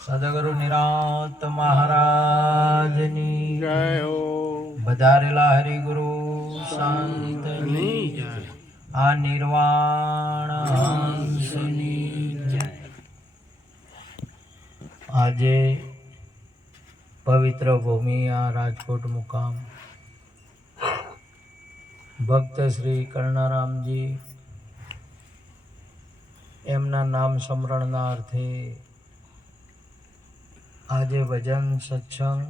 સદગુરુ નિરાંત મહારાજની જય હો. વધારેલા હરિગુરુ સંતની જય. આ નિર્વાણ હંસની જય. આજે પવિત્ર ભૂમિ આ રાજકોટ મુકામ ભક્ત શ્રી કર્ણારામજી એમના નામ સ્મરણના અર્થે આજે ભજન સત્સંગ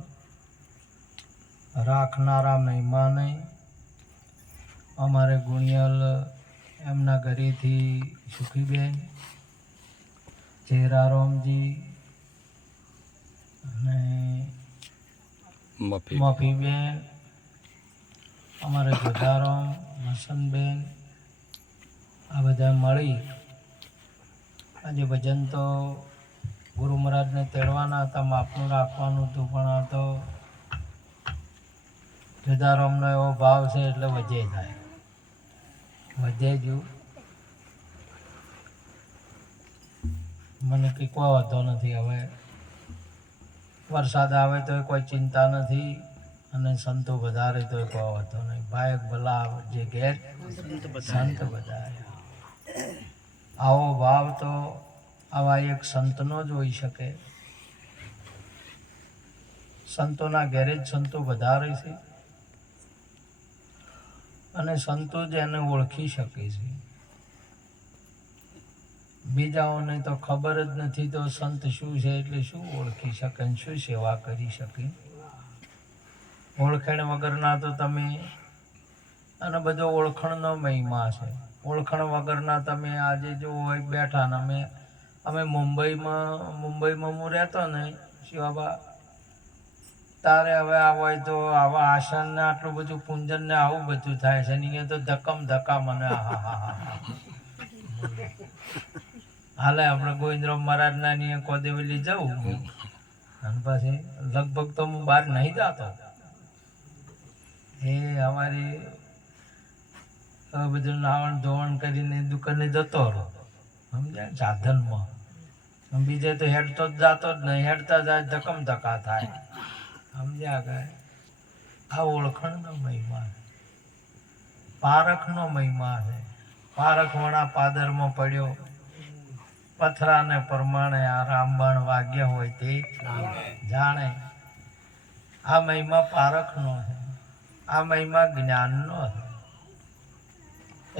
રાખનારા મહેમાને અમારે ગુણિયલ એમના ઘરેથી સુખીબેન, ચેરારામજી અને મફીબેન, અમારે ગોધારામ, મસનબેન, આ બધા મળી આજે ભજન તો ગુરુ મહારાજને તેડવાના હતા, માપનું રાખવાનું હતું, પણ આ તો ગોધારામનો એવો ભાવ છે એટલે વધે થાય, વધે જ. મને કંઈ કોઈ વાંધો નથી. હવે વરસાદ આવે તો કોઈ ચિંતા નથી અને સંતો વધારે તો કોઈ વાંધો નહીં. બાયક ભલા જે ઘેર સંત વધારે. આવો ભાવ તો આવા એક સંતનો જ હોઈ શકે. સંતોના ઘેરે જ સંતો વધારે છે અને સંતો જ એને ઓળખી શકે છે. બીજાઓને તો ખબર જ નથી તો સંત શું છે એટલે શું ઓળખી શકે ને શું સેવા કરી શકે. ઓળખાણ વગરના તો તમે, અને બધો ઓળખણનો મહિમા છે. ઓળખાણ વગરના તમે આજે જો હોય બેઠા ને અમે મુંબઈમાં હું રહેતો ને શિવાબા, તારે હવે આ હોય તો આવા આસન ને આટલું બધું પૂંજન ને આવું બધું થાય છે. અહીંયા તો ધક્કમ ધક્કા મને હાલે આપણે ગોવિંદરામ મહારાજના ની કોદેવલી જવું અને પછી લગભગ તો હું બહાર નહીં જતો. એ અમારી બધું નાવણ ધોવણ કરીને દુકાને જતો રહો, સમજ્યા, સાધનમાં. બીજે તો હેડતો જ જાતો જ નહીં, હેડતા જાય ધક્કમ ધક્કા થાય, સમજ્યા. કે આ ઓળખણનો મહિમા છે, પારખનો મહિમા છે. પારખવાળા પાદરમાં પડ્યો, પથરાને પ્રમાણે આ રામબાણ વાગ્યા હોય તે જાણે. આ મહિમા પારખનો છે, આ મહિમા જ્ઞાનનો છે.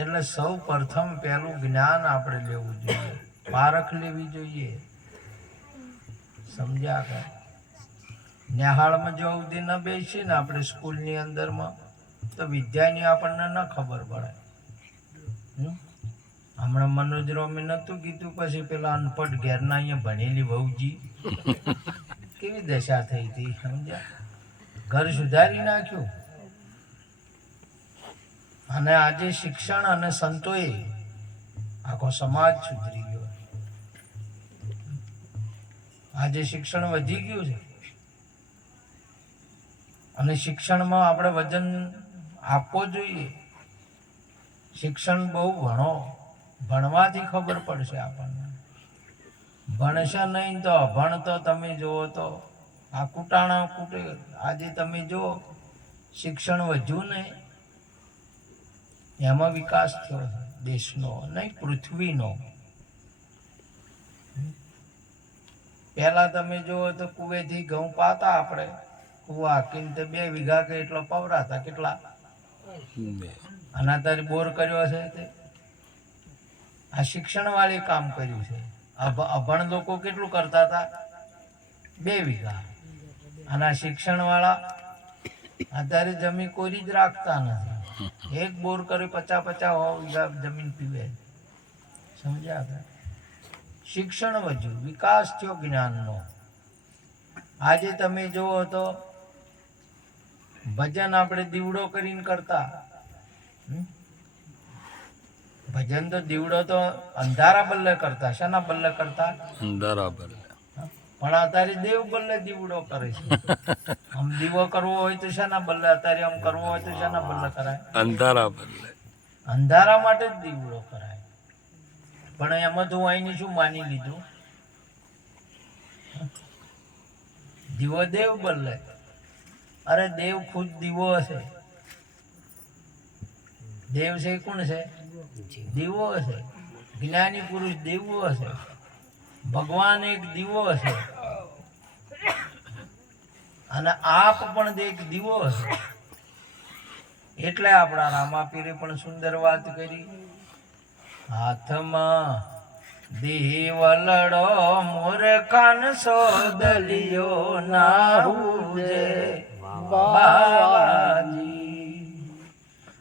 એટલે સૌ પ્રથમ પહેલું જ્ઞાન આપણે લેવું જોઈએ, પારખ લેવી જોઈએ, સમજ્યા. કે નિહાળમાં જો સુધી ન બેસી ને આપણે સ્કૂલની અંદરમાં તો વિદ્યાની આપણને ન ખબર પડે. હમણાં મનોજ રોમે નતું કીધું, પછી પેલા અનપઢ ઘેરના અહીંયા ભણેલી વહુજી કેવી દશા થઈ હતી, સમજ્યા. ઘર સુધારી નાખ્યું. અને આજે શિક્ષણ અને સંતોએ આખો સમાજ સુધરી ગયો. આજે શિક્ષણ વધી ગયું છે અને શિક્ષણમાં આપણે વજન આપવો જોઈએ. શિક્ષણ બહુ ભણો, ભણવાથી ખબર પડશે આપણને. ભણશે નહીં તો અભણ તો તમે જુઓ તો આ કૂટાણા કૂટે. આજે તમે જુઓ શિક્ષણ વધ્યું ને એમાં વિકાસ થયો દેશનો, નહીં પૃથ્વીનો. પહેલા તમે જુઓ તો કુવેથી ઘઉં પાતા આપણે, કુવા હાકીને 2 વીઘા કે એટલો પવરાતા, કેટલા. અને અત્યારે બોર કર્યો છે તે આ શિક્ષણ વાળી કામ કર્યું છે. અભણ લોકો કેટલું કરતા હતા, 2 વીઘા. અને આ શિક્ષણ વાળા અત્યારે જમીન કોરી જ રાખતા નથી. એક બોર કરે 50-50 વીઘા જમીન પીવે, સમજ્યા. શિક્ષણ વધ્યું, વિકાસ થયો જ્ઞાનનો. આજે તમે જુઓ તો ભજન આપણે દીવડો કરીને કરતા. ભજન તો દીવડો તો અંધારા બલ્લે કરતા. શાના બલ્લે કરતા? અંધારા બલ્લે. પણ અત્યારે દેવ બલ્લે દીવડો કરે છે. આમ દીવો કરવો હોય તો શાના બલ્લે, અત્યારે આમ કરવો હોય તો શાના બલ્લે કરાય? અંધારા બલ્લે. અંધારા માટે જ દીવડો કરાય. પણ એમાં તો અહીંની શું માની લીધું, દીવો દેવ બદલે. અરે દેવ ખુદ દીવો હશે. દેવ છે કોણ છે? દીવો હશે. જ્ઞાની પુરુષ દીવો હશે. ભગવાન એક દીવો હશે અને આપ પણ એક દીવો હશે. એટલે આપણા રામાપીરે પણ સુંદર વાત કરી. હાથમાં દીવલડો મૂર્ખાન સોદલિયો ના હુજે બાવાજી,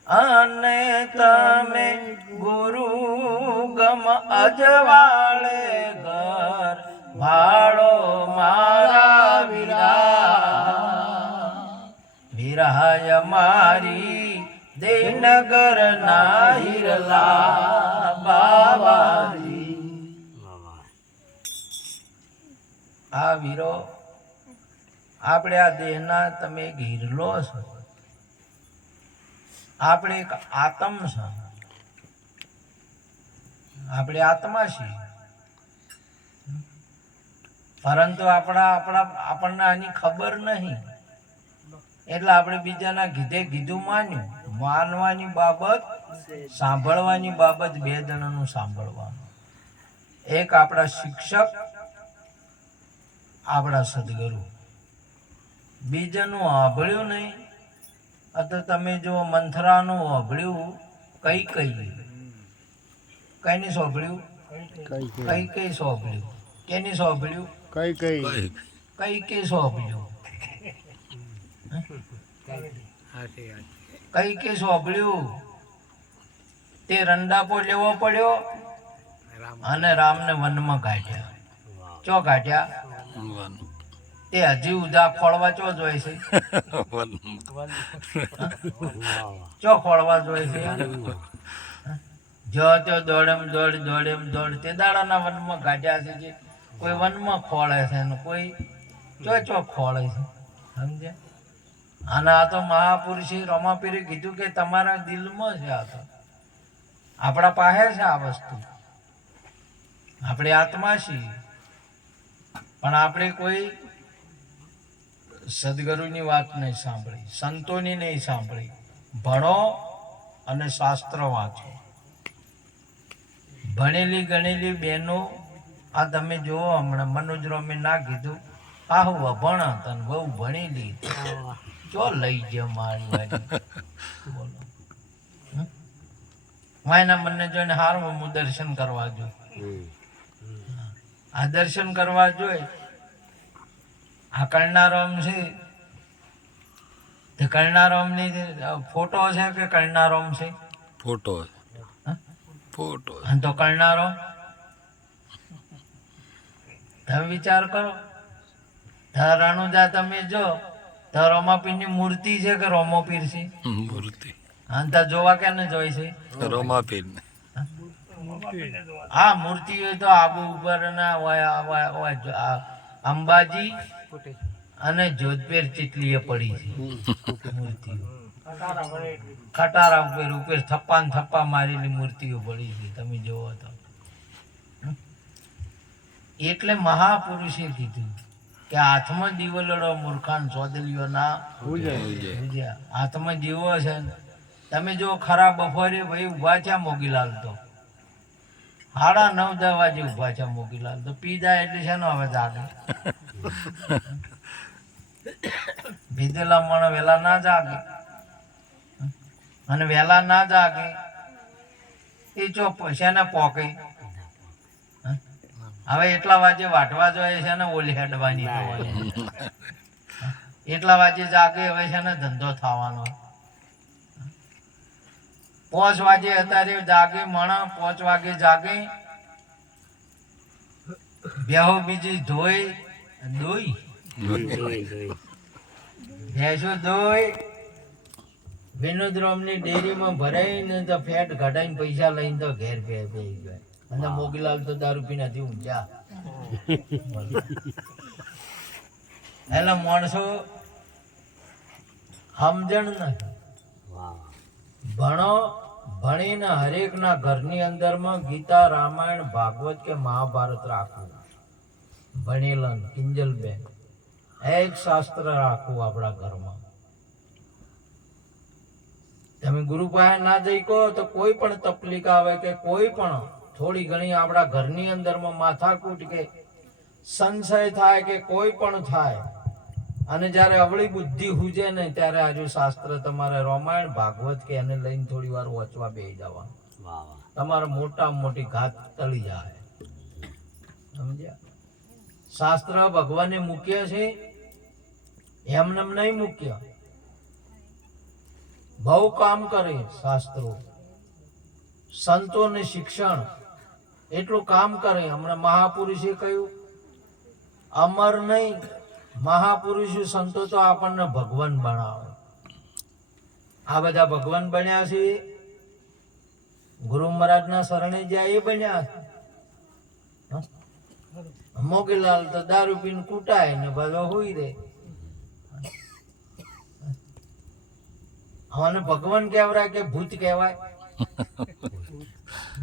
અને તમે ગુરુ ગમ અજવાળે ઘર ભાડો મારા વિરાય મારી દેવનગર ના હિરલા બાવાજી. આ વીરો આપણે આ દેહના તમે એક હિરલો છો. આપણે એક આત્મ છે. આપણે આત્મા છીએ, પરંતુ આપણને આની ખબર નહીં. એટલે આપણે બીજાના કીધું માન્યું. માનવાની બાબત, સાંભળવાની બાબત બે જણાનું સાંભળવાનું. એક આપણા શિક્ષક, આપણા સદગુરુ. બીજાનું સાંભળ્યું નહીં. અથવા તમે જો મંથરાનું સાંભળ્યું કઈ કઈની સાંભળ્યું? કઈ સાંભળ્યું? કેની સાંભળ્યું? કઈ સાંભળ્યું? કઈ સાંભળ્યું? તે રંડાપો લેવો પડ્યો અને રામને વનમાં કાઢ્યા. ચો કાઢ્યા? તે હજી ઉદા ખોળવા ચો જોઈ છે? ચો ખોળવા જોઈ છે? જો તો દોડેમ દોડ તે દાડાના વનમાં કાઢ્યા છે. જે કોઈ વનમાં ખોળે છે ને કોઈ ચો ખોળે છે. સમજ્યા? અને આ તો મહાપુરુષે રમાપીરે કીધું કે તમારા દિલમાં છે. આ તો આપણા પાસે છે આ વસ્તુ. આપણે આત્મા છીએ, પણ આપણે કોઈ સદગુરુની વાત નહીં સાંભળી, સંતોની નહીં સાંભળી. ભણો અને શાસ્ત્ર વાંચો. ભણેલી ગણેલી બહેનો આ તમે જુઓ. હમણાં મનોજ રોમે ના કીધું આહુ અભણ તને બહુ ભણેલી ચો લઈ જ મારી વાળી. બોલો, માયના મને જોઈને હારું હું દર્શન કરવા જો. આ દર્શન કરવા જોઈએ. આ કરનારામ છે તે કરનારામની ફોટો છે કે કરનારામ છે? ફોટો. તો કરનારો તમે વિચાર કરો. રણુજા તમે જો તો રમાપીરની મૂર્તિ છે કે રોમોપીર છે? મૂર્તિ. અંતા જોવા કે ને જોઈ છે? રોમાપીર. હા, મૂર્તિ હોય તો આબુ ઉપર ના અંબાજી અને જોધપુર ચીટલીએ પડી છે મૂર્તિઓ. ખટારા ઉપર થપ્પા મારેલી મૂર્તિઓ પડી છે. તમે જોવો તો. એટલે મહાપુરુષે કીધું કે હાથમાં દીવલડો મૂર્ખાન સોદલીઓ ના ભૂજ્યા. હાથમાં દીવો છે. તમે જો ખરા બપોરે ભાઈ ઉભા છે મોગીલાલ તો 9:30 વાગે ઉભા છે મોગીલાલ તો પી જાય એટલે છે ને હવે જાગે. ભીધેલા મણ વેલા ના જાગે, અને વેલા ના જાગે એ ચોપ છે ને પોકે. હવે એટલા વાગે વાટવા જોઈએ છે ને ઓલી હેડવાની. એટલા વાગે જાગે હવે છે ને ધંધો થવાનો. 5 વાગે અત્યારે જાગે મણ, 5 વાગે જાગે. બેહો બીજી ધોઈ ભેંસો ધોઈ વિનોદરામની ડેરીમાં ભરાઈને તો ફેટ ઘટાઈને પૈસા લઈને તો ઘેર બે ગયા. અને મોગીલાલ તો દારૂ પીનાથી ઊંઝા. એટલે માણસો સમજણ નથી. ભણો, ભણીને હરેકના ઘરની અંદરમાં ગીતા, રામાયણ, ભાગવત કે મહાભારત રાખવું. ભણેલા કિંજલબેન એક શાસ્ત્ર રાખવું આપણા ઘરમાં. તમે ગુરુ પાસે ના જઈ કહો તો કોઈ પણ તકલીફ આવે કે કોઈ પણ થોડી ઘણી આપણા ઘરની અંદરમાં માથાકૂટ કે સંશય થાય કે કોઈ પણ થાય, અને જ્યારે અવળી બુદ્ધિ હુજે ને ત્યારે આજુ શાસ્ત્ર તમારે રામાયણ ભાગવત કે એને લઈને થોડી વાર વાંચવા બેસી જવાનું. તમારે મોટામાં મોટી ઘાત ટળી જાય. સમજ્યા? શાસ્ત્ર ભગવાને મૂક્યા છે, એમને નહીં મૂક્યા. બહુ કામ કરે શાસ્ત્રો. સંતોને શિક્ષણ એટલું કામ કરે. હમણાં મહાપુરુષે કહ્યું, અમર નહીં, મહાપુરુષો સંતો તો આપણને ભગવાન બનાવે. આ બધા ભગવાન બન્યા છે, ગુરુ મહારાજના શરણે જ્યાં એ બન્યા છે. મોગીલાલ તો દારૂ પીને કૂટાય ને બધો હોઈ રે. આને ભગવાન કહેવાય કે ભૂત કહેવાય?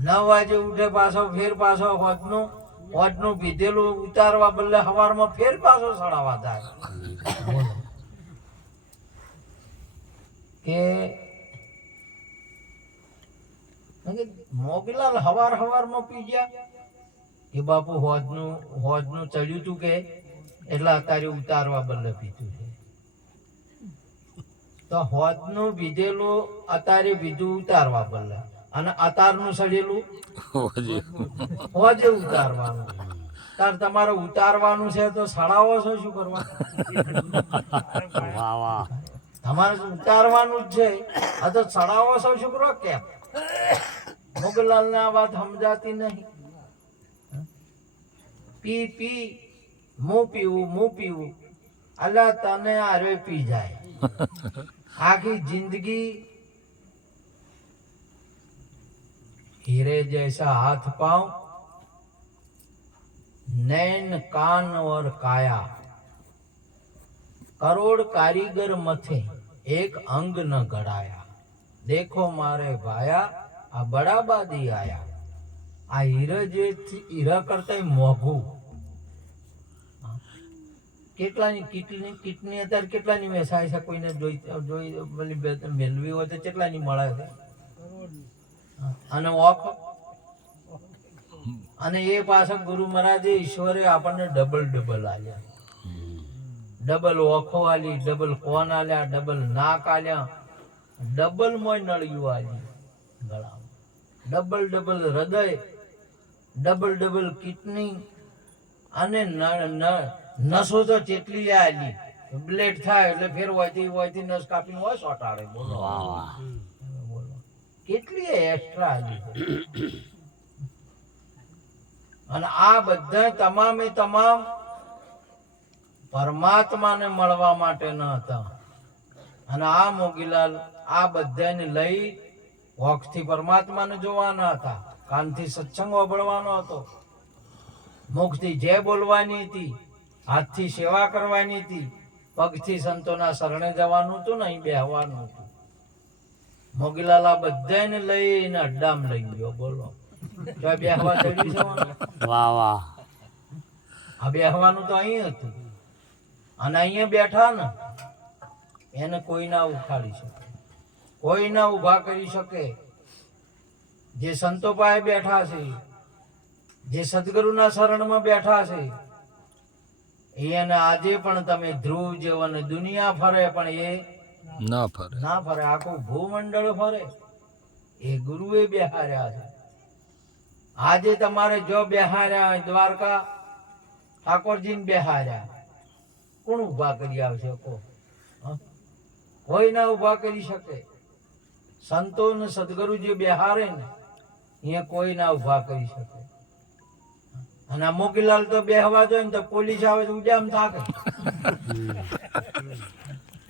9 વાગે ઉઠે પાછો ફેર પાછો હોજનું પીધેલું ઉતારવા બદલે સવારમાં ફેર પાછો સડાવા જાય. કે મોગીલાલ હવારમાં પી ગયા કે બાપુ હોજનું ચડ્યું તું કે એટલે અત્યારે ઉતારવા બદલે પીધું છે. તો હોજનું પીધેલું અત્યારે પીધું ઉતારવા બદલે, અને અતારનું સડેલું હોજે ઉતારવાનું. તાર તમારે ઉતારવાનું છે તો સડાવો છો શું કરવા? તમારે ઉતારવાનું જ છે, આ તો સડાવો છો શું કરો? કેમ મોગલાલ ને આ વાત સમજાતી નહીં. પી મું પીવું અલ્લા તને આરે પી જાય. આખી જિંદગી हीरे जैसा हाथ पांव, नैन कान और काया, करोड़ कारीगर मथे एक अंग न घड़ाया. देखो मारे भाया आ बड़ा बादी आया. आ હીરા કરતા મોઘું. કિટની અત્યારે કેટલાની વેચાય છે? કોઈને મેળવી હોય તો કેટલાની મળે છે? અને ઓખ, અને એ પાછળ ગુરુ મહારાજે ઈશ્વરે આપણને ડબલ આલ્યા. ડબલ ઓખો આલી, ડબલ કોન આલ્યા, ડબલ નાક આલ્યા, ડબલ મોય નળિયું આલી ગળામાં, ડબલ હૃદય, ડબલ કિડની, અને નસો તો જેટલી આલી. બ્લેડ થાય એટલે ફેર હોયથી નસ કાપીને હોય સોટાડે. બોલો કેટલી એક્સ્ટ્રા આલી. અને આ બધા તમામ પરમાત્માને મળવા માટે ન હતા. અને આ મોગીલાલ આ બધાને લઈ વોકથી પરમાત્માને જોવાના હતા, કાનથી સત્સંગ સાંભળવાનો હતો, મુખથી જય બોલવાની હતી, હાથથી સેવા કરવાની હતી, પગથી સંતોના શરણે જવાનું હતું, નહીં બેહવાનું હતું. મોગીલાલ આ બધાને લઈને અડ્ડામાં લઈ ગયો. બોલો બેહવા ચડ્યું છે? આ બેહવાનું તો અહીં હતું, અને અહીંયા બેઠા ને એને કોઈ ના ઉખાડી શકે, કોઈ ના ઉભા કરી શકે. જે સંતો પાસે બેઠા છે, જે સદગુરુના શરણમાં બેઠા છે, એને આજે પણ તમે ધ્રુવ જેવો અને દુનિયા ફરે પણ એ ના ફરે. આખું ભૂમંડળ ફરે. એ ગુરુએ બેહાર્યા છે. આજે તમારે જો બેહાર્યા હોય દ્વારકા ઠાકોરજીને બેહાર્યા, કોણ ઉભા કરી આવશે? કોઈ ના ઉભા કરી શકે. સંતો ને સદગુરુ જે બેહારે ને એ કોઈ ના ઉભા કરી શકે. અને આ મોગીલાલ તો બેહવા જોઈએ ને તો પોલીસ આવે તો ઉજામ થાકે,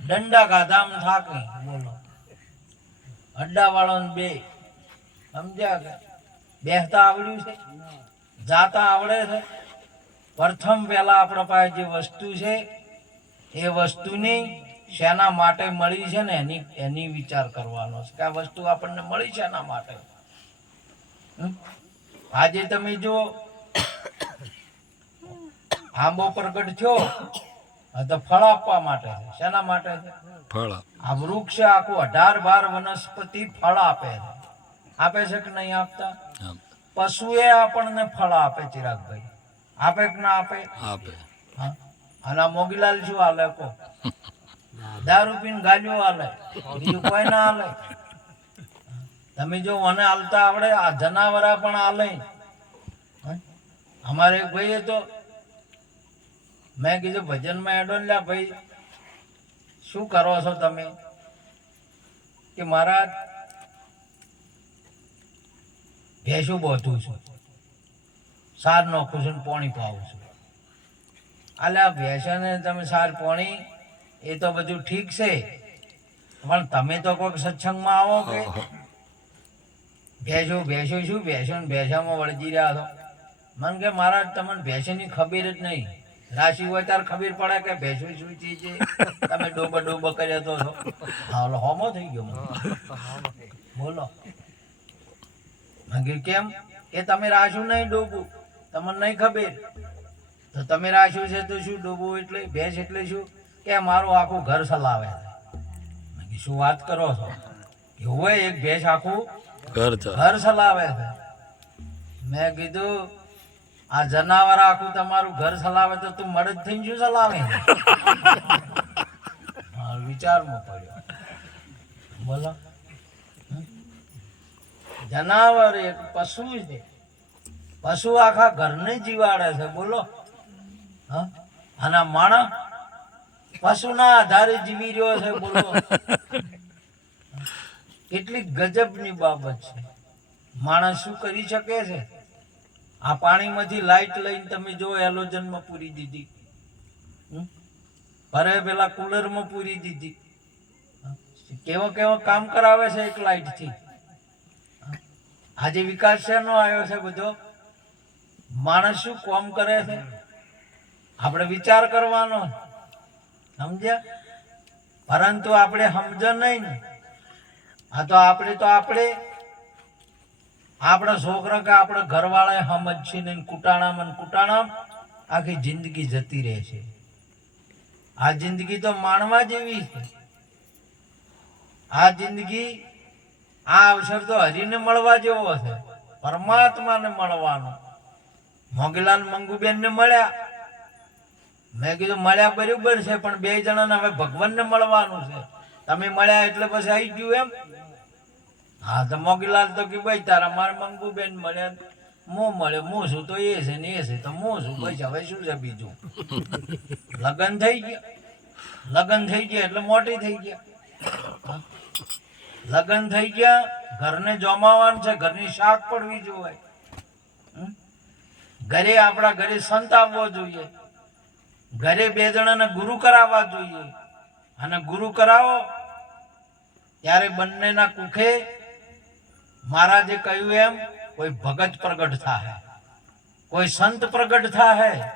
દંડા ગાધામ થાકે. બોલો અડ્ડા વાળો બે સમજ્યા કે બેહતા આવડ્યું છે, જાતા આવડે છે? પ્રથમ પહેલા આપણા પાસે જે વસ્તુ છે એ વસ્તુની શેના માટે મળી છે ને એની વિચાર કરવાનો છે કે આ વસ્તુ આપણને મળી છે એના માટે. આજે તમે જો આંબો પ્રગટ થયો હા તો ફળ આપવા માટે છે. શેના માટે છે? ફળ આ વૃક્ષ આખું 18-12 વનસ્પતિ ફળ આપે છે. આપે છે કે નહીં આપતા? આપ પશુએ આપણને ફળ આપે. ચિરાગભાઈ આપે કે ના આપે? આપે. હા. અને આ મોગીલાલ શું હાલે કો? દારૂ પીને ગાલીઓ હાલે, બીજું કોઈ ના હાલે. તમે જો મને હાલતા આવડે, આ જનાવરા પણ હાલે. અમારે એક ભાઈએ તો મેં કીધું ભજનમાં એડો લ્યા ભાઈ શું કરો છો તમે? કે મહારાજ ભેંસું બોધું છું, સાર નાખું છું, પાણી પાવું છું. અલ્યા ભેંસને તમે સાર પાણી એ તો બધું ઠીક છે, પણ તમે તો કોઈક સત્સંગમાં આવો કે ભેંસું ભેંસું શું ભેંસું ને ભેંસામાં વળગી રહ્યા છો. મને કે મહારાજ તમને ભેંસની ખબર જ નહીં. રાશિ હોય ત્યારે ખબર પડે કે ભેંસું શું ચીજ છે. તમે ડોબો ડોબો કર્યા તો છો. હા ઓલો હોમો થઈ ગયો મને. બોલો. મેં કીધું કેમ? કે તમે રાખ્યું નહીં ડોબું, તમને નહીં ખબર. તો તમે રાખ્યું છે તો શું ડોબું એટલે ભેંસ એટલે શું? કે મારું આખું ઘર ચલાવે છે. મેં કીધું શું વાત કરો છો? એવું હોય એક ભેંસ આખું ઘર ઘર ચલાવે છે. મેં કીધું આ જનાવર આખું તમારું ઘર ચલાવે તો તું મળદ થઈને શું ચલાવે? વિચારમાં પડ્યો. બોલો. જનાવર એક પશુ છે, પશુ આખા ઘરને જીવાડે છે. બોલો. હા અને માણસ પશુના આધારે જીવી રહ્યો છે. બોલો કેટલી ગજબની બાબત છે. માણસ શું કરી શકે છે? આ પાણીમાંથી લાઈટ લઈને તમે જો એલોજનમાં પૂરી દીધી, ભરે પેલા કુલરમાં પૂરી દીધી. કેવો કેવો કામ કરાવે છે એક લાઈટથી. આજે વિકાસ શેનો આવ્યો છે બધો? માણસ શું કામ કરે છે? આપણે વિચાર કરવાનો, સમજ્યા? પરંતુ આપણે સમજ નહીં ને. આ તો આપણે આપણા છોકરા કે આપણા ઘરવાળા સમજશે નહીં. કુટાણામ આખી જિંદગી જતી રહે છે. આ જિંદગી તો માણવા જેવી છે. આ જિંદગી, આ અવસર તો હરિને મળવા જેવો છે, પરમાત્માને મળવાનો. મોગીલાલ મંગુબેન ને મળ્યા. મેં કીધું મળ્યા બરાબર છે, પણ બે જણાને હવે ભગવાનને મળવાનું છે. તમે મળ્યા એટલે પછી આવી ગયું એમ? હા તો મોગીલાલ તો કે ભાઈ તારા મારા મંગુબેન મળ્યા, હું મળ્યો, હું શું તો એ છે ને એ છે તો હું શું, ભાઈ હવે શું છે બીજું? લગ્ન થઈ ગયા એટલે મોટી થઈ ગયા. લગ્ન થઈ ગયા, ઘરને જમાવાનું છે, ઘરની શાક પડવી જોઈએ. ઘરે આપણા ઘરે સંત આવવો જોઈએ, ઘરે બે જણાને ગુરુ કરાવવા જોઈએ. અને ગુરુ કરાવો ત્યારે બંનેના કુખે મહારાજે કહ્યું એમ કોઈ ભગત પ્રગટ થાય, કોઈ સંત પ્રગટ થાય,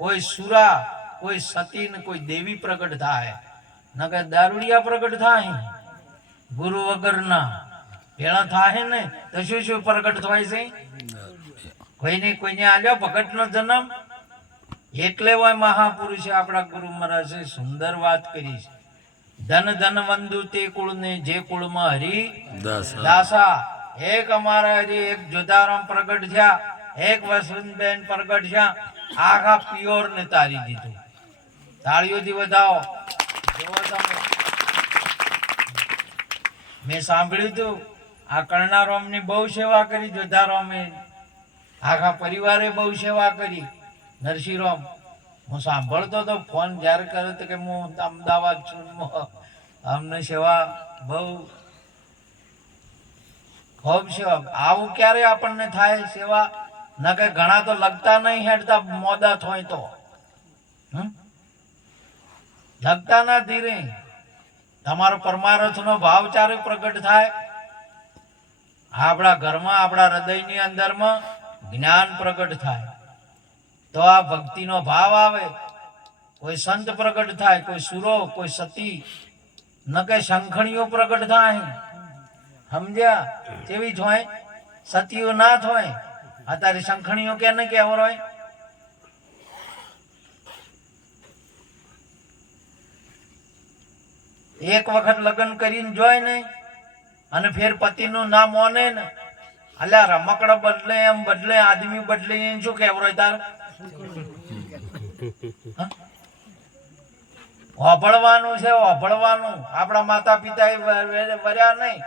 કોઈ સુરા, કોઈ સતી ને કોઈ દેવી પ્રગટ થાય. નકર દારૂડિયા પ્રગટ થાય ગુરુ વગરના. પેલા થાય ને તો શું શું પ્રગટ થાય છે? કોઈને આલ્યો ભગતનો જન્મ. એટલે હોય મહાપુરુષે આપણા ગુરુ મહારાજે સુંદર વાત કરી છે. ધન ધન વંદુ તે કુળને જે કુળમાં હરી દાસા. એક અમારા હરી એક જોધારામ પ્રગટ થયા, એક વસંતબેન પ્રગટ થયા, આખા પિયોર ને તારી દીધું. તાળીઓથી વધાવો. જુઓ તમે, મેં સાંભળ્યું હતું આ કરણારામ ની બહુ સેવા કરી. જોધારામે આખા પરિવારે બહુ સેવા કરી. નરસિંહરામ હું સાંભળતો તો ફોન જ્યારે કરે તો કે હું અમદાવાદ છું, અમને સેવા બહુ ખૂબ સેવા. આવું ક્યારે આપણને થાય સેવા? ના કે ઘણા તો લગતા નહીં હેડતા મોદા થોય તો લગતા ના ધીરે. તમારો પરમાર્થ નો ભાવ ચારે પ્રગટ થાય. આપણા ઘરમાં આપણા હૃદયની અંદરમાં જ્ઞાન પ્રગટ થાય તો આ ભક્તિનો ભાવ આવે. કોઈ સંત પ્રગટ થાય, કોઈ સુરો, કોઈ સતી, ન કે શંખણીઓ પ્રગટ થાય. સમજ્યા? કેવી થાય? સતીઓ ના થાય. અત્યારે શંખણીઓ કે ને કેવો હોય? એક વખત લગ્ન કરીને જોય ને અને ફેર પતિનું નામ મોને ને અલ્યા રમકડા બદલે એમ બદલે આદમી બદલે એને શું કહેવાય તાર વાભળવાનું છે વાભળવાનું આપણા માતા પિતા એ વર્યા નહીં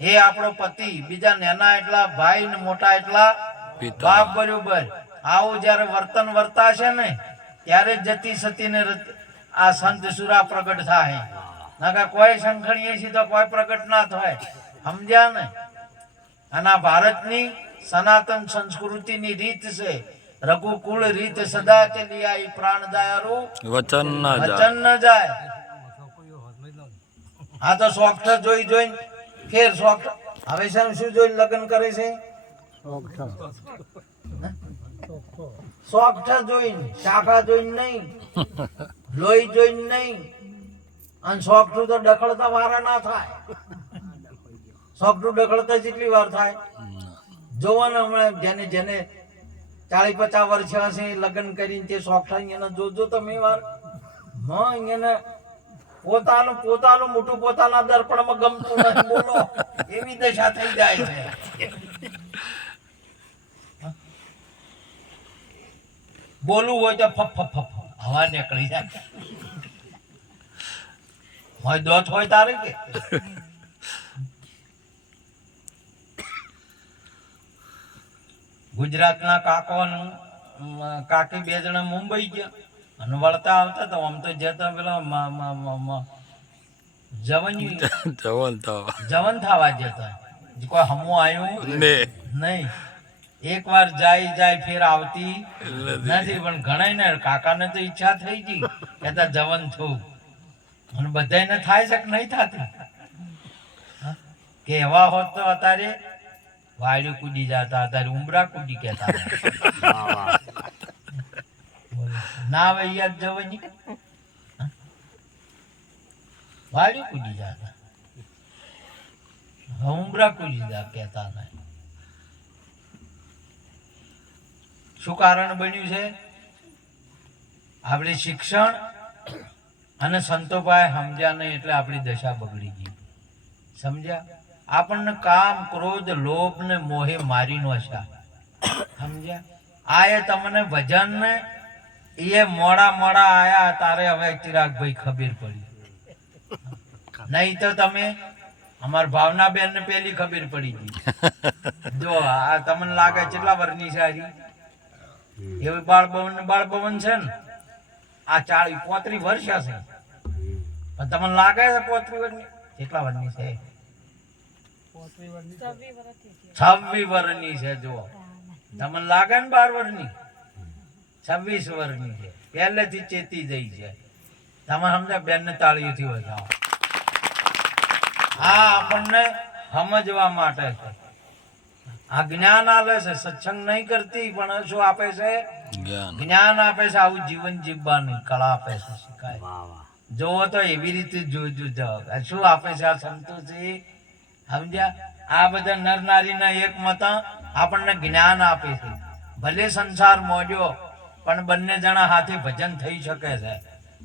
એ આપણો પતિ બીજા નાના એટલા ભાઈ ને મોટા એટલા બાપ બરોબર આવું જયારે વર્તન વર્તાશે ને ત્યારે જતી સતી ને આ સંત સુરા પ્રગટ થાય નકા કોઈ સંખણીએ છે તો કોઈ પ્રગટ ના થાય સમજ્યા ને અને આ ભારતની સનાતન સંસ્કૃતિની રીત છે રઘુકુળ રીત સદા ચલી આવી પ્રાણ દાયારું વચન ના જાય વચન ન જાય આ તો સોફ્ટ જોઈ જોઈને ફેર સોફ્ટ હવે શું જોઈને લગ્ન કરે છે સોફ્ટ જોઈને શાખા જોઈને નહીં લોહી જોઈને નહીં અને સોફ્ટ તો ડખડતા વારા ના થાય સોફ્ટ ડખડતા જેટલી વાર થાય જોવાનું હમણાં જેને જેને 40-50 વર્ષ હશે લગ્ન કરીને તે સોફ્ટ એને જોજો તમે વાર એને પોતાનું મોટું પોતાના દર્પણમાં ગમતું નથી બોલો એવી દશા થઈ જાય છે બોલવું હોય તો ફફ ફફ ફફ હવા નીકળી જાય હોય દોત હોય તારે કે ગુજરાતના કાકી 2 જણા મુંબઈ ગયા અને વળતા આવતા તો આમ તો જતા પેલા જવન થવા જતા કોઈ હમું આવ્યું નહીં એક વાર જાય ફેર આવતી નથી પણ ઘણા ને કાકાને તો ઈચ્છા થઈ ગઈ કેતા જવન થયું અને બધાને થાય છે કે નહીં થતી કે એવા હોત તો અત્યારે વાયુ કૂદી જતા અત્યારે ઉમરા કૂદી કેતા ના આવે યાદ જવાની વાયુ કૂદી જતા ઉમરા કૂદી જતા કેતા નહીં શું કારણ બન્યું છે આપણે શિક્ષણ અને સંતોભાઈ સમજ્યા નહીં એટલે આપણી દશા બગડી ગઈ સમજ્યા આપણને કામ ક્રોધ લોભ ને મોહે મારી નો છે સમજ્યા આ એ તમને ભજન ને એ મોડા આયા તારે હવે ચિરાગભાઈ ખબર પડી નહીં તો તમે અમાર ભાવના બેન ને પેલી ખબર પડી ગઈ જો આ તમને લાગે કેટલા વર્ષની છે હારી એવી બાળભવન છે ને આ 40-35 વર્ષ હશે પણ તમને લાગે છે 35 વર્ષની કેટલા વર્ષની છે 26 વર્ષની છે જો તમને લાગે ને 12 વર્ષની 26 વર્ષની છે પહેલેથી ચેતી જઈ છે તમે સમજા બેન ને તાળીઓથી વધાવો આ આપણને સમજવા માટે છે આ જ્ઞાન આપે છે સત્સંગ નહીં કરતી પણ શું આપે છે જ્ઞાન આપે છે આવું જીવન જીવવાની કળા આપે છે શીખાય જોવો તો એવી રીતે જોજો શું આપે છે આ સંતોષી સમજ્યા આ બધા નર નારીના એક મત આપણને જ્ઞાન આપે છે ભલે સંસાર મોજો પણ બંને જણા હાથે ભજન થઈ શકે છે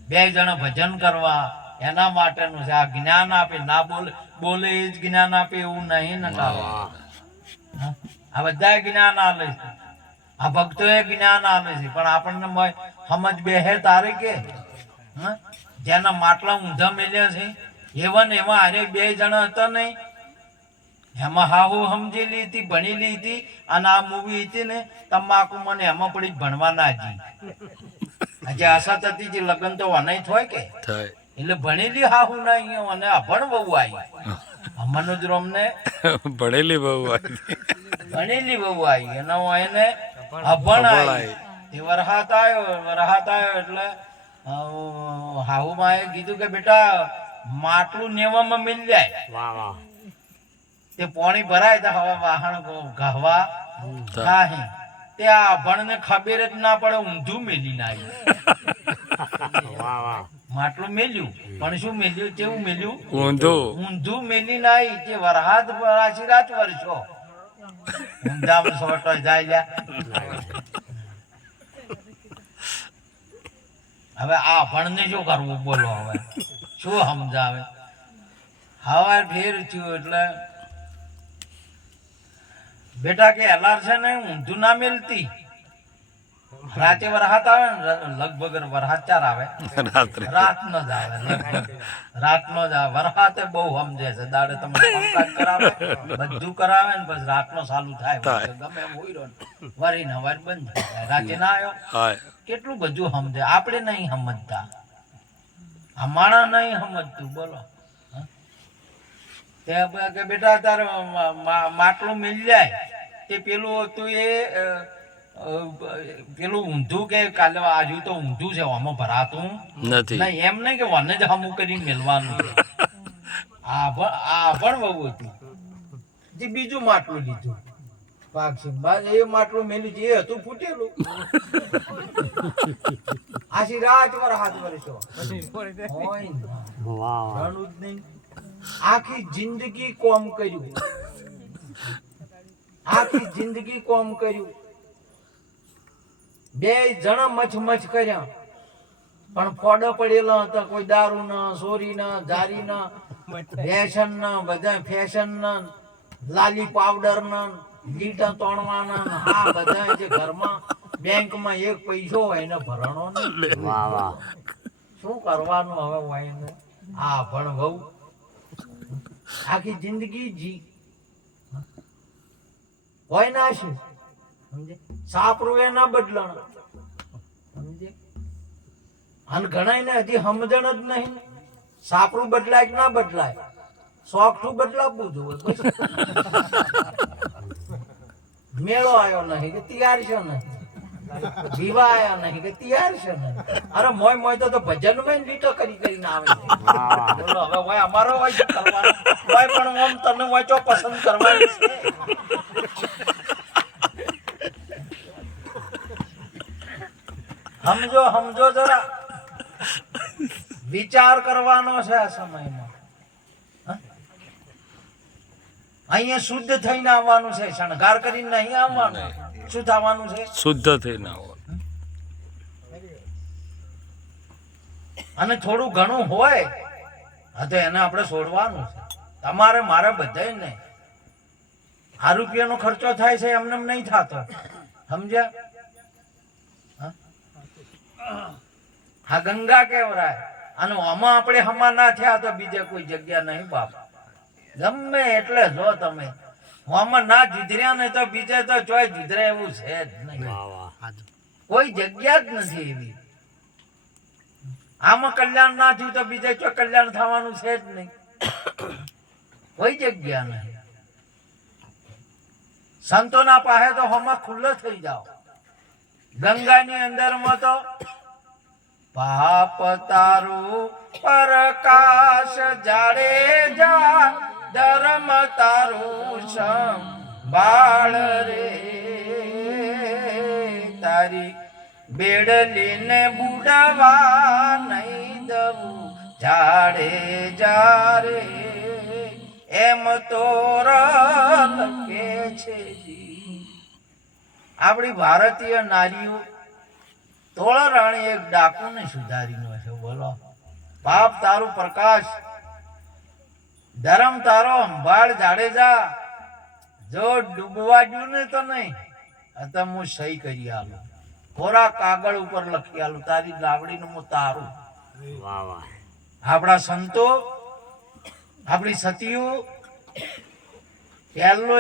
2 જણા ભજન કરવા એના માટેનું છે આ જ્ઞાન આપે ના બોલે એ જ જ્ઞાન આપે એવું નહીં ને આ બધા જ્ઞાન આપે છે આ ભક્તો એ જ્ઞાન આપે છે પણ આપણને સમજ બેહે તારે કે જેના માટલા ઊંધા મેલ્યા છે એવા અરે 2 જણા હતા નહીં એમાં હાહુ સમજેલી હતી ભણેલી હતી અને આ મૂવી હતી ને તમાકુ મને એમાં પડી ભણવા ના જી આજે આશા થતી જે લગ્ન તો અનાઈ થાય કે એટલે ભણેલી હાહુ ના અહીંયા અને અભણ બહુ આવી મનોજરોમ ને ભણેલી બહુ આવી એનો એને અભણ આવી એ વરહાત આવ્યો એટલે હાહુ માં કીધું કે બેટા માટલું નેવામાં મિલ જાય તે પાણી ભરાય તો હવે વાહન ઘહવા થાય તે આ અભણ ને ખબર જ ના પડે ઊંધું મેલી ના માટલું મેલ્યું પણ શું મેલ્યું કેવું મેલ્યું ઊંધું મેલી ના તે વરહાદ આશીર્વાદ વર્ષો ઊંધામાં સોટો જાય હવે આ અભણ ને શું કરવું બોલો હવે શું સમજાવે હવાર ફેર થયું એટલે બેટા કે એલાર છે ને ઊંધું ના મેલતી રાતે વરસાદ આવે ને લગભગ વરસાદ ચાર આવે રાત નો જ આવે લગભગ રાત નો જ આવે વરસાદે બહુ સમજે છે દાડે તમે કામકાજ કરાવે બધું કરાવે ને પછી રાત નો ચાલુ થાય ગમે એમ હોય ને વરી ને હવાર બંધ થઈ જાય રાતે ના આવ્યો કેટલું બધું સમજે આપણે નહીં સમજતા આ માણસ નહીં સમજતું બોલો કે બેટા તારે માટલું મિલ જાય તે પેલું હતું એ પેલું ઊંધું કે કાલે આજુ તો ઊંધું છે આમાં ભરાતું નથી એમ નહીં કે વને જ હમું કરીને મેળવાનું છે આ પણ બહુ હતું જે બીજું માટલું લીધું એ માટલું મેલ્યું છે એ હતું ફૂટેલું આશી રાત વાર હાથ વર્ષો આખી જિંદગી કોમ કર્યું આખી જિંદગી કોમ કર્યું બે જણા મચ કર્યા પણ ફોડો પડેલો હતો કોઈ દારૂ ના સોરી ના જારી ના ફેશન ના બધા ફેશન ના લાલી પાવડર ના લીટા તોડવાના હા બધા જે ઘરમાં બેંકમાં એક પૈસો હોય એને ભરણો નહીં શું કરવાનું હવે હોય ને આ પણ બહુ આખી જિંદગી જી હોય ના શું સમજે સાપરું એ ના બદલણ સમજે અને ઘણા ને હજી સમજણ જ નહીં સાપરું બદલાય કે ના બદલાય શોખઠું બદલાવવું જોઈએ મેળો આવ્યો નહીં કે તૈયાર છે નહીં જીવા આવ્યા નહીં કે તૈયાર છે નહીં અરે મોય તો ભજન માં લીટો કરીને આવે બોલો હવે ભાઈ અમારો હોય શું કરવાનો ભાઈ પણ આમ તને હોય તો પસંદ કરવાની છે સમજો જરા વિચાર કરવાનો છે આ સમયમાં અહીંયા શુદ્ધ થઈને આવવાનું છે શણગાર કરીને નહીં આવવાનું શું થવાનું છે શુદ્ધ થઈને આવવાનું અને થોડું ઘણું હોય તો એને આપણે છોડવાનું છે તમારે મારે બધાય ને આ રૂપિયાનો ખર્ચો થાય છે એમને નહીં થતો સમજ્યા હા ગંગા કેવરાય અને આમાં આપણે હમા ના થયા તો બીજે કોઈ જગ્યા નહીં બાપ ગમે એટલે જો તમે આમાં ના જુધર્યા ને તો બીજે તો ચોય જુધરે એવું છે જ નહીં કોઈ જગ્યા જ નથી એવી આમાં કલ્યાણ ના થયું તો બીજે ચો કલ્યાણ થવાનું છે જ નહીં કોઈ જગ્યા નહીં સંતોના પાસે તો હમા ખુલ્લો થઈ જાઓ ગંગાની અંદરમાં તો પાપ તારું પ્રકાશ જાડે જા ધર્મ તારું સંભાળ રે તારી બેડલીને બુડવા નહીં દવું જાડે જા રે એમ તો લખે છે આપણી ભારતીય નારીઓ તોળા રાણી એક ડાકુને સુધારીનો છે બોલો પાપ તારું પ્રકાશ ધર્મ તારો અંભાળ જાડેજા જો ડૂબવા ગયું ને તો નહીં તો હું સહી કરી આલું કોરા કાગળ ઉપર લખી આલું તારી લાવડીનું હું તારું આપણા સંતો આપણી સતીઓ પહેલો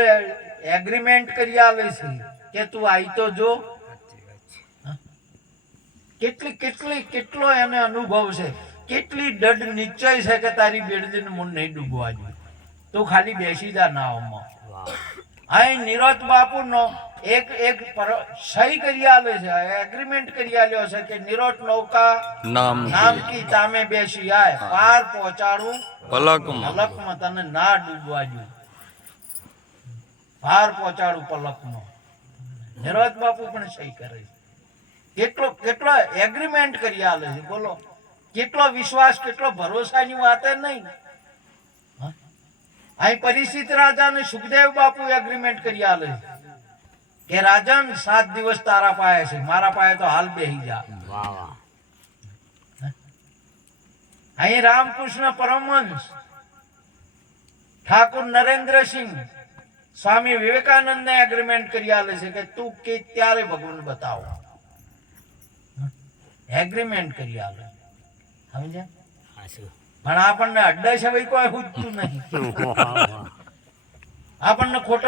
એગ્રીમેન્ટ કરી આલે છે કે તું આઈ તો જો કેટલો એને અનુભવ છે કેટલી દઢ નિશ્ચય છે કે તારી બેડલીને મું નહીં ડૂબવા જોઈએ તું ખાલી બેસી જા નાવમાં અહીં નિરોધ બાપુ નો એક સહી કરી આલે છે એગ્રીમેન્ટ કરી આલ્યો છે કે નિરોધ નૌકા નામ કી તામે બેસી આય પાર પહોંચાડું પલકમાં તને ના ડૂબવા જોઈએ પાર પહોંચાડું પલકમાં નિરોધ બાપુ પણ સહી કરે છે કેટલો એગ્રીમેન્ટ કરી આલે છે બોલો કેટલો વિશ્વાસ કેટલો ભરોસાની વાત નહીં અહીં પરિસ્થિત રાજા ને સુખદેવ બાપુ એગ્રીમેન્ટ કરી આલે છે કે રાજન 7 દિવસ તારા પાયે છે મારા પાયે તો હાલ બેહી જા અહીં રામકૃષ્ણ પરમહંસ, ઠાકુર નરેન્દ્રસિંહ, સ્વામી વિવેકાનંદ ને એગ્રીમેન્ટ કરી આલે છે કે તું કે ત્યારે ભગવાન બતાવો. એગ્રીમેન્ટ કરી આલે, સમજ્યા? પણ આપણને અડ્ડા સિવાય કોઈ પૂછતું નહીં. આપણને ખોટા